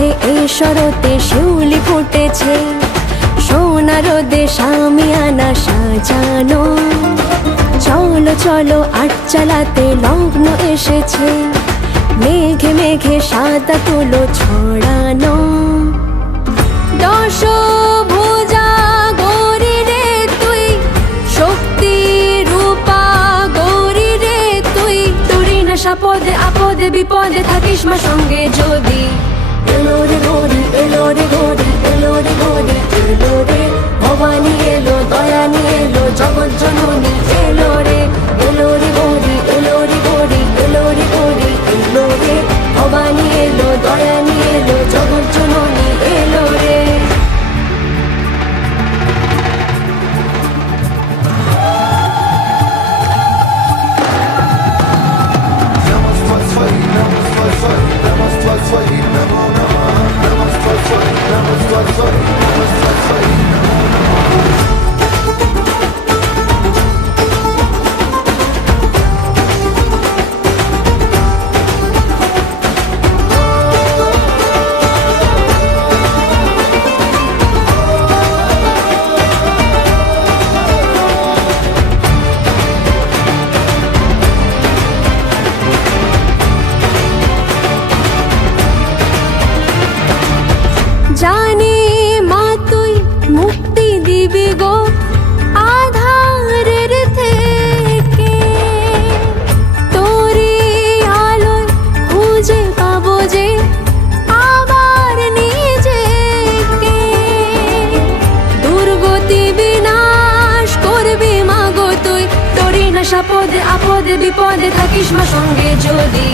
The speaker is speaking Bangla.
পথে এই শরতে শিউলি ফুটেছে। সোনার দেশ আমি আনা সাজানো। চলো চলো, আট চালাতে লগ্ন এসেছে। মেঘে মেঘে সাদা তুলো ছড়ানো। দশ ভুজা রে তুই রূপা রে তুই। না সাপদে আপদে, বিপদে থাকিস মা সঙ্গে যদি। জগৎ জননী এলো রে এলো রে গৌরী এলো রে গৌরী এলো রে গৌরী এলো রে। ভবানী এলো দয়ানি এলো জগৎ জননী এলো রে। জানি সাপদে আপদে বিপদে থাকিস মা সঙ্গে যদি।